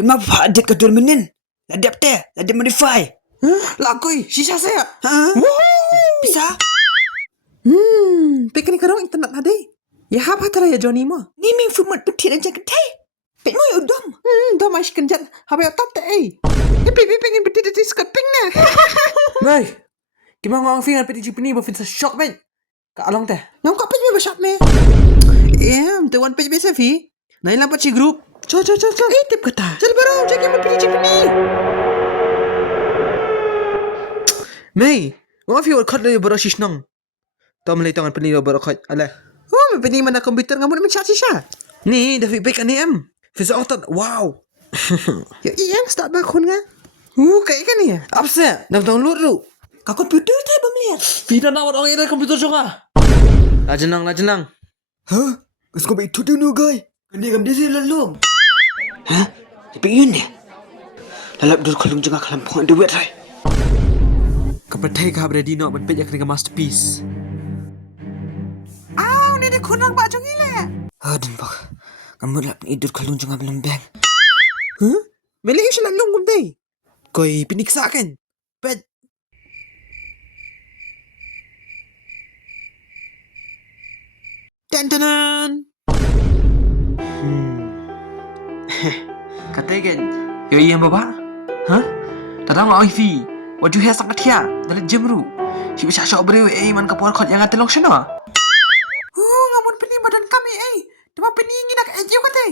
Kenapa ada kedua menen? Adapter, ada modify. Lakoi, shisha saya. Ha? Bisa? Pekan ni karong internet ada. Ya hap hatara ya Johnny mo. Ni min format petir dan jangan ketai. Pek mo yung dom. Dah mas kenjat. Hap ya top te. Pipi pengen petir di skat ping na. Mai. Gimana ngong fingan petir jipni ba fin sa shock men. Ka along teh. Ngong ka ping ba shock me. Te one page besa fi. Nain lampat si group. Chal. Tip kata. Chal baro, jangan mo petir jipni. Mai. Ngong fi kat le baro shishnong. Tom le tangan penil baro kat. Alah. Oh, penil mana komputer ngamun men chat shisha. Ni dah fi baik ani em. Fisa otot. Wow. Ya yang start bakun nga. Kayak kan ya. Apa sih? Dah download lu. Ka komputer tayo ba melihat? Pina nawat orang ira komputer Jong ah. Lajenang. Ha? Gusto ko ba ito din guy? Hindi kam desi lalom. Ha? Tapi yun eh. Lalap dur kalung jengah kalampung duit ray. Kapatay ka beradi no man pejak dengan masterpiece. Ni dia kunang pak Jong ile. Aduh pak. Kamu lap ni dur kalung jengah belembeng. Meli siya lalong kumbay. Koy piniksa kan. Pet. Tantanan. Katay kan. Yo iya baba. Ha? Tadang ma wifi. Waju he sangat ya. Dalam jemru. Si bisa syok beri man kapur kot yang atelong sino. Ngamun pini badan kami Dama peningin nak ejo katay.